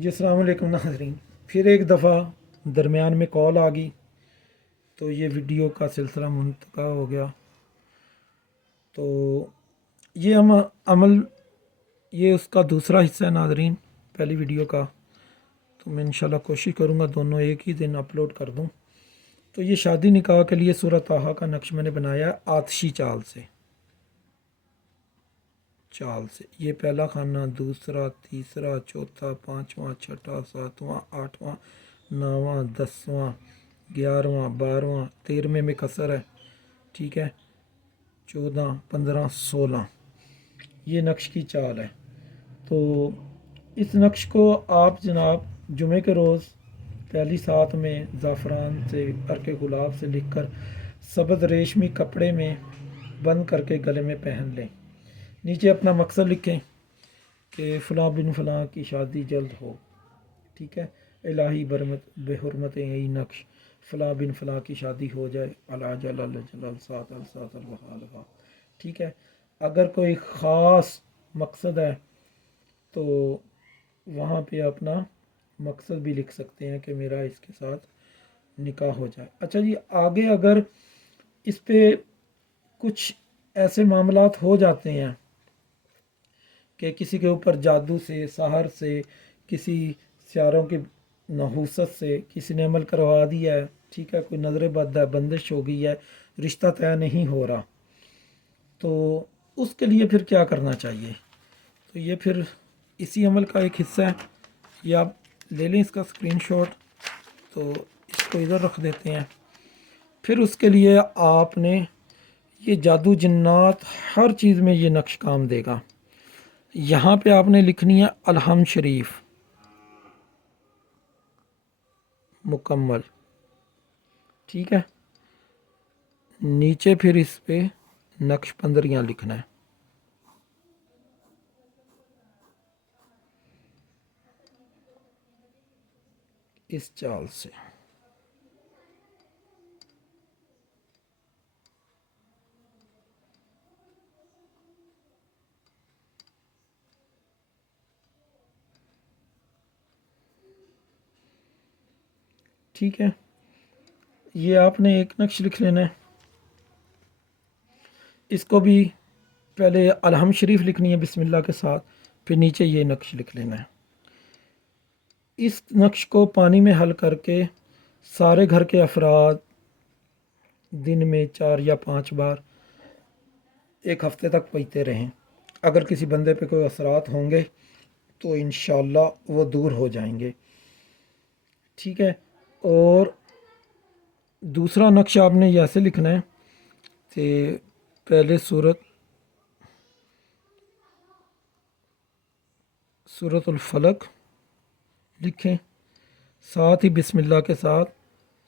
جی السلام علیکم ناظرین، پھر ایک دفعہ درمیان میں کال آ گئی تو یہ ویڈیو کا سلسلہ منتقل ہو گیا۔ تو یہ عمل یہ اس کا دوسرا حصہ ہے ناظرین پہلی ویڈیو کا۔ تو میں انشاءاللہ کوشش کروں گا دونوں ایک ہی دن اپلوڈ کر دوں۔ تو یہ شادی نکاح کے لیے سورہ طٰہٰ کا نقش میں نے بنایا ہے آتشی چال سے۔ یہ پہلا خانہ، دوسرا، تیسرا، چوتھا، پانچواں، چھٹا، ساتواں، آٹھواں، نواں، 10واں، 11واں، 12واں، 13ویں میں کسر ہے، ٹھیک ہے، 14، 15، 16 یہ نقش کی چال ہے۔ تو اس نقش کو آپ جناب جمعے کے روز پہلی سات میں زعفران سے عرق گلاب سے لکھ کر سبز ریشمی کپڑے میں بند کر کے گلے میں پہن لیں۔ نیچے اپنا مقصد لکھیں کہ فلاں بن فلاں کی شادی جلد ہو، ٹھیک ہے، الہی بحرمت یہی نقش فلاں بن فلاں کی شادی ہو جائے، الجل الجلال سات السات الوہا، ٹھیک ہے۔ اگر کوئی خاص مقصد ہے تو وہاں پہ اپنا مقصد بھی لکھ سکتے ہیں کہ میرا اس کے ساتھ نکاح ہو جائے۔ اچھا جی، آگے اگر اس پہ کچھ ایسے معاملات ہو جاتے ہیں کہ کسی کے اوپر جادو سے، سحر سے، کسی سیاروں کی نحوست سے کسی نے عمل کروا دیا ہے، ٹھیک ہے، کوئی نظر بد ہے، بندش ہو گئی ہے، رشتہ طے نہیں ہو رہا، تو اس کے لیے پھر کیا کرنا چاہیے؟ تو یہ پھر اسی عمل کا ایک حصہ ہے۔ یہ آپ لے لیں اس کا اسکرین شاٹ، تو اس کو ادھر رکھ دیتے ہیں۔ پھر اس کے لیے آپ نے یہ جادو جنات ہر چیز میں یہ نقش کام دے گا۔ یہاں پہ آپ نے لکھنی ہے الحمد شریف مکمل، ٹھیک ہے۔ نیچے پھر اس پہ نقش 15 لکھنا ہے، اس چال سے، ٹھیک ہے۔ یہ آپ نے ایک نقش لکھ لینا ہے، اس کو بھی پہلے الحمد شریف لکھنی ہے بسم اللہ کے ساتھ، پھر نیچے یہ نقش لکھ لینا ہے۔ اس نقش کو پانی میں حل کر کے سارے گھر کے افراد دن میں 4 یا 5 بار ایک ہفتے تک پڑھتے رہیں۔ اگر کسی بندے پہ کوئی اثرات ہوں گے تو انشاءاللہ وہ دور ہو جائیں گے، ٹھیک ہے۔ اور دوسرا نقش آپ نے ایسے لکھنا ہے کہ پہلے سورۃ الفلق لکھیں، ساتھ ہی بسم اللہ کے ساتھ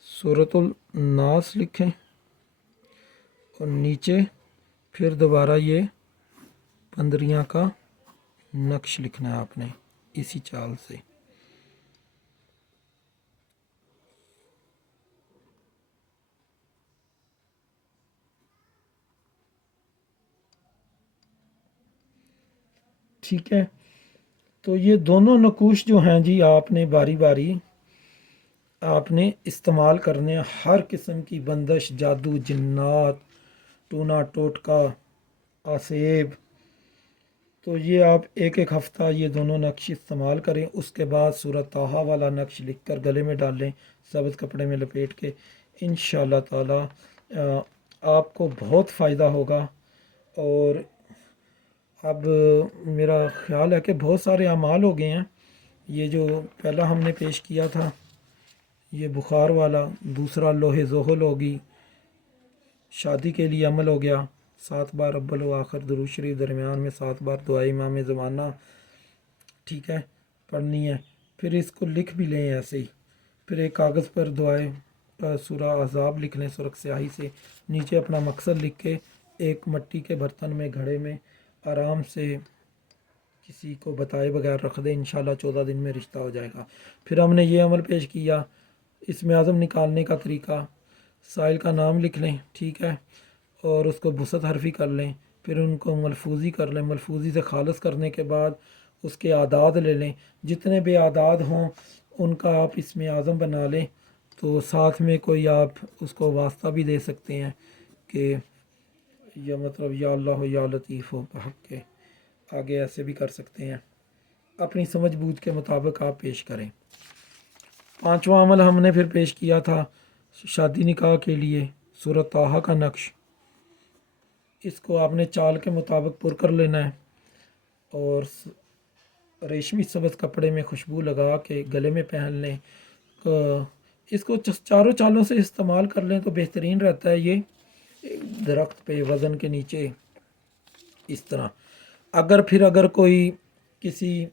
سورۃ الناس لکھیں، اور نیچے پھر دوبارہ یہ 15 کا نقش لکھنا ہے آپ نے اسی چال سے۔ ٹھیک ہے، تو یہ دونوں نقوش جو ہیں جی آپ نے باری باری آپ نے استعمال کرنے، ہر قسم کی بندش، جادو، جنات، ٹونا ٹوٹکا، آسیب، تو یہ آپ ایک ایک ہفتہ یہ دونوں نقش استعمال کریں۔ اس کے بعد سورۃ طٰہٰ والا نقش لکھ کر گلے میں ڈال لیں سبز کپڑے میں لپیٹ کے، انشاءاللہ تعالی آپ کو بہت فائدہ ہوگا۔ اور اب میرا خیال ہے کہ بہت سارے اعمال ہو گئے ہیں۔ یہ جو پہلا ہم نے پیش کیا تھا یہ بخار والا، دوسرا لوح زحل ہوگی، شادی کے لیے عمل ہو گیا، 7 بار اول و آخر درود شریف، درمیان میں 7 بار دعائے امام زمانہ، ٹھیک ہے، پڑھنی ہے۔ پھر اس کو لکھ بھی لیں ایسے ہی، پھر ایک کاغذ پر دعائے سورہ احزاب لکھ لیں سرخ سیاہی سے، نیچے اپنا مقصد لکھ کے ایک مٹی کے برتن میں گھڑے میں آرام سے کسی کو بتائے بغیر رکھ دیں، انشاءاللہ 14 دن میں رشتہ ہو جائے گا۔ پھر ہم نے یہ عمل پیش کیا، اسم اعظم نکالنے کا طریقہ، سائل کا نام لکھ لیں، ٹھیک ہے، اور اس کو بسط حرفی کر لیں، پھر ان کو ملفوظی کر لیں، ملفوظی سے خالص کرنے کے بعد اس کے اعداد لے لیں، جتنے بھی اعداد ہوں ان کا آپ اسم اعظم بنا لیں، تو ساتھ میں کوئی آپ اس کو واسطہ بھی دے سکتے ہیں کہ یا مطلب یا اللہ ہو یا لطیف ہو بحق کے، آگے ایسے بھی کر سکتے ہیں، اپنی سمجھ بوجھ کے مطابق آپ پیش کریں۔ پانچواں عمل ہم نے پھر پیش کیا تھا شادی نکاح کے لیے سورۃ طٰہٰ کا نقش، اس کو آپ نے چال کے مطابق پر کر لینا ہے، اور ریشمی سبز کپڑے میں خوشبو لگا کے گلے میں پہن لیں۔ اس کو چاروں چالوں سے استعمال کر لیں تو بہترین رہتا ہے، یہ درخت پہ وزن کے نیچے اس طرح۔ اگر کوئی کسی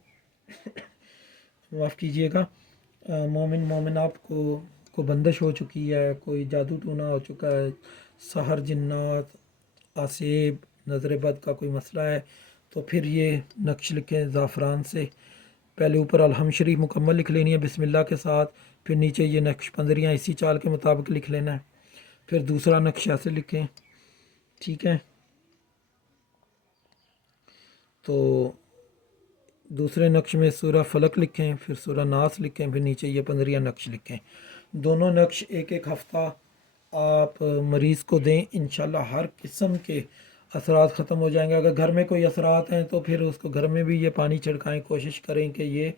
معاف کیجیے گا مومن مومنات کو بندش ہو چکی ہے، کوئی جادو ٹونا ہو چکا ہے، سحر جنات آسیب نظر بد کا کوئی مسئلہ ہے، تو پھر یہ نقش لکھیں زعفران سے، پہلے اوپر الحمد شریف مکمل لکھ لینی ہے بسم اللہ کے ساتھ، پھر نیچے یہ نقش پندریاں اسی چال کے مطابق لکھ لینا ہے، پھر دوسرا نقش ایسے لکھیں، ٹھیک ہے۔ تو دوسرے نقش میں سورہ فلق لکھیں، پھر سورہ ناس لکھیں، پھر نیچے یہ 15 نقش لکھیں، دونوں نقش ایک ایک ہفتہ آپ مریض کو دیں، انشاءاللہ ہر قسم کے اثرات ختم ہو جائیں گے۔ اگر گھر میں کوئی اثرات ہیں تو پھر اس کو گھر میں بھی یہ پانی چھڑکائیں، کوشش کریں کہ یہ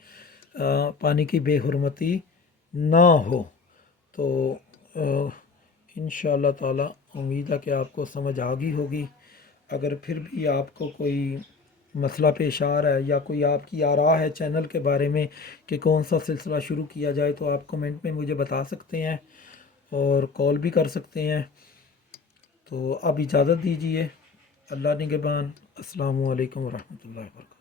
پانی کی بے حرمتی نہ ہو۔ تو انشاءاللہ تعالی امید ہے کہ آپ کو سمجھ آ گئی ہوگی۔ اگر پھر بھی آپ کو کوئی مسئلہ پیش آ رہا ہے یا کوئی آپ کی آراء ہے چینل کے بارے میں کہ کون سا سلسلہ شروع کیا جائے، تو آپ کمنٹ میں مجھے بتا سکتے ہیں اور کال بھی کر سکتے ہیں۔ تو اب اجازت دیجیے، اللہ نگہبان، السلام علیکم ورحمۃ اللہ وبرکاتہ۔